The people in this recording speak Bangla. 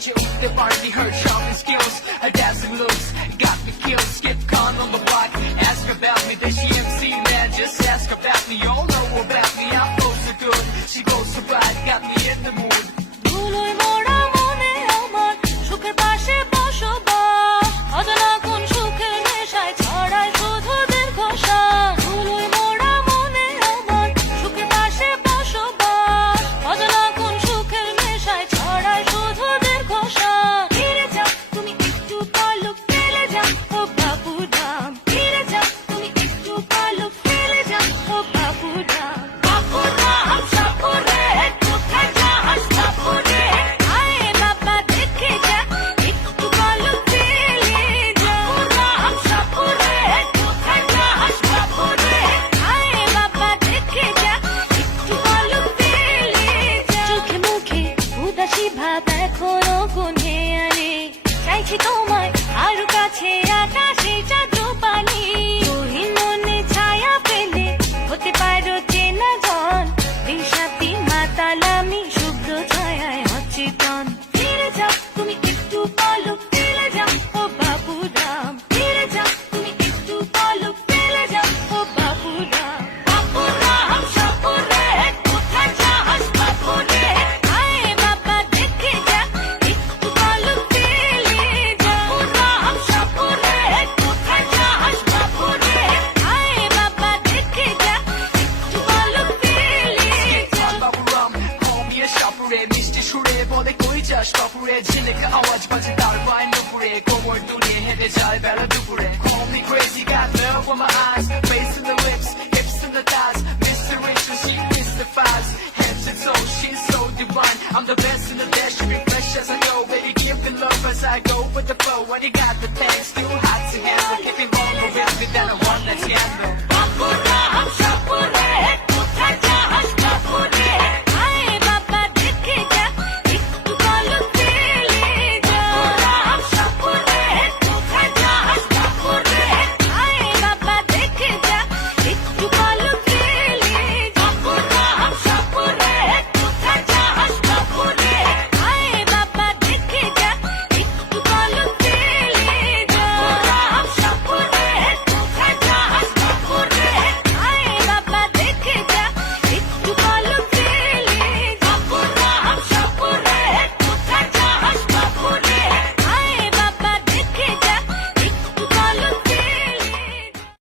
বুঝে উঠতে পারবি her shopping skills, her dancing looks got me killed. Skip con on the block, ask about me, then she MC man, just ask about me. You all know about me, I'm flow so good, she goes so bright, got me in the mood. ধুলোয় মোড়া মনে আমার সুখের পাশে বসবাস, অজানা কোন সুখের নেশায় ছড়ায় শুধু দীর্ঘশ্বাস। ধুলোয় মোড়া মনে আমার সুখের পাশে বসবাস, অজানা কোন সুখের নেশায় ছড়ায় শুধু দীর্ঘশ্বাস। ফিরে যাও তুমি একটু পলক ফেলে যাও ও বাবুরাম, ফিরে যাও তুমি একটু পলক ফেলে যাও ও বাবুরাম। বাবুরাম সাপুরে কোথায় যাস সাপুরে, আয় বাবা দেখে যা একটু পলক ফেলে যা। বাবুরাম সাপুরে কোথায় যাস সাপুরে, আয় বাবা দেখে যা একটু পলক ফেলে যা। চোখে মুখে উদাসী ভাব এখনো কোণে আনে, চাইছি তোমায় আরো কাছে আকাশে চাঁদ পানি। তুই মনে ছায়া পেলে হতে পারো চেনা জন, দিশাতি মাতাল আমি শুভ্র ছায়ায় অচেতন। ফিরে যাও তুমি একটু পলক ফেলে যাও ও বাবুরাম, ফিরে যাও তুমি একটু পলক ফেলে যাও ও বাবুরাম। বাবুরাম সাপুরে কোথায় যাস বাপুরে, আয় বাবা দেখে যা একটু পলক ফেলে যা। বাবুরাম সাপুরে কোথায় যাস বাপুরে, আয় বাবা দেখে যা একটু পলক ফেলে যা। বাবুরাম call me a সাপুরে, মিষ্টি সুরে বলে কই যাস বাপুরে, ঝিলিক আওয়াজ বাজে তার বাইন দুপুরে, কোমর দুলে হেঁটে যায় বেলা দুপুরে। Call me crazy, got love on my eyes, face in the lips, hips in the thighs, mystery so she mystifies, heads and soul, she's so divine. I'm the best in the dash, be fresh as I go, baby give me love as I go with the flow. When you got the